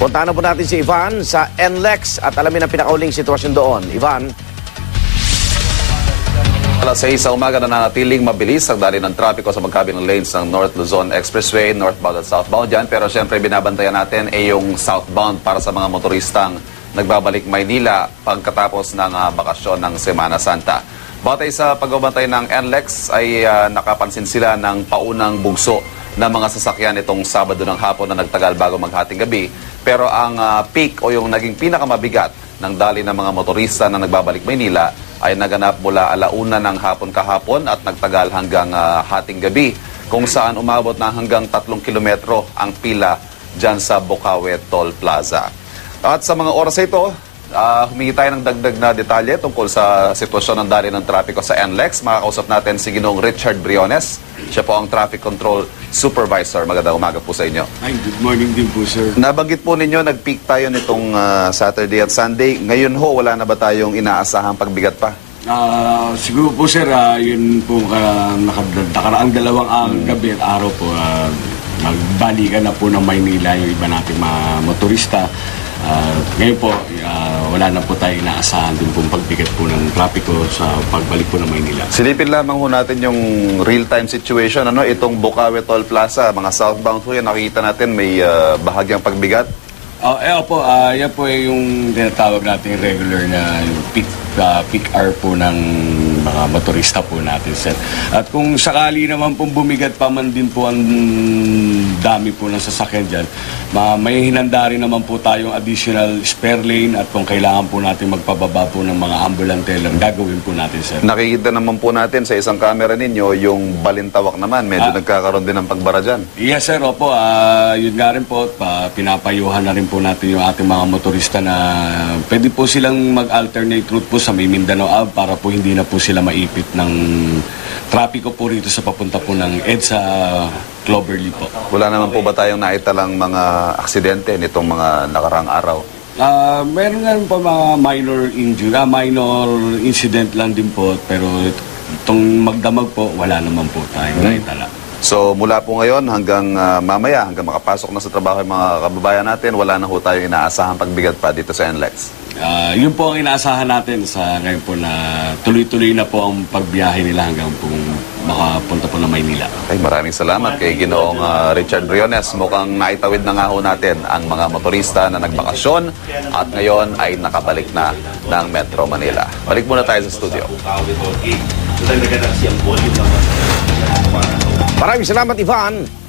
Puntahan na po natin si Ivan sa NLEX at alamin ang pinakauling sitwasyon doon. Ivan? Alas 6 sa umaga na nanatiling mabilis ang dali ng trapiko sa magkabilang lanes ng North Luzon Expressway, northbound at southbound dyan. Pero syempre binabantayan natin ay yung southbound para sa mga motoristang nagbabalik Maynila pagkatapos ng bakasyon ng Semana Santa. Batay sa pagbabantay ng NLEX ay nakapansin sila ng paunang bugso ng mga sasakyan itong Sabado ng hapon na nagtagal bago maghating gabi. Pero ang peak o yung naging pinakamabigat ng dali ng mga motorista na nagbabalik Maynila ay naganap mula alauna ng hapon kahapon at nagtagal hanggang hating gabi, kung saan umabot na hanggang 3 kilometro ang pila dyan sa Bocaue Toll Plaza. At sa mga oras ito, humingi tayo ng dagdag na detalye tungkol sa sitwasyon ng dali ng trapiko sa NLEX. Makakausap natin si Ginoong Richard Briones. Siya po ang Traffic Control Supervisor. Magandang umaga po sa inyo. Ay, good morning din po, sir. Nabanggit po ninyo, nag-peak tayo nitong Saturday at Sunday. Ngayon ho, wala na ba tayong inaasahang pagbigat pa? Siguro po, sir, yun po nakaraang dalawang gabi at araw po, nagbalikan na po ng Maynila yung iba nating mga motorista. Ngayon po, wala na po tayo inaasahan din pong pagbigat po ng trapiko sa pagbalik po ng Maynila. Silipin lamang ho natin yung real-time situation. Itong Bocaue Toll Plaza, mga southbound po yan, nakikita natin may bahagyang pagbigat. Opo, yan po yung tinatawag natin regular na peak hour po ng mga motorista po natin, sir. At kung sakali naman pong bumigat pa man din po ang dami po ng sasakyan dyan, may hinanda rin naman po tayong additional spare lane at kung kailangan po natin magpababa po ng mga ambulante lang, gagawin po natin, sir. Nakikita naman po natin sa isang camera ninyo yung balintawak naman. Medyo nagkakaroon din ng pagbara dyan. Yes, sir. Opo, yun nga rin po, pinapayuhan na rin po natin yung ating mga motorista na pwede po silang mag-alternate route po sa Mindanao Ave para po hindi na po sila maipit ng trapiko po rito sa papunta po ng EDSA Cloverleaf po. Wala naman po ba tayong naitalang mga aksidente nitong mga nakaraang araw? Meron nga rin po mga minor injury, minor incident lang din po, pero itong magdamag po, wala naman po tayong naitala. So mula po ngayon hanggang mamaya, hanggang makapasok na sa trabaho yung mga kababayan natin, wala na po tayong inaasahang pagbigat pa dito sa NLEX. Yun po ang inaasahan natin sa ngayon po na tuloy-tuloy na po ang pagbiyahe nila hanggang po makapunta po ng Maynila. Ay, maraming salamat kay Ginoong Richard Briones. Mukhang naitawid na nga ho natin ang mga motorista na nagbakasyon at ngayon ay nakabalik na ng Metro Manila. Balik muna tayo sa studio. Maraming salamat, Ivan.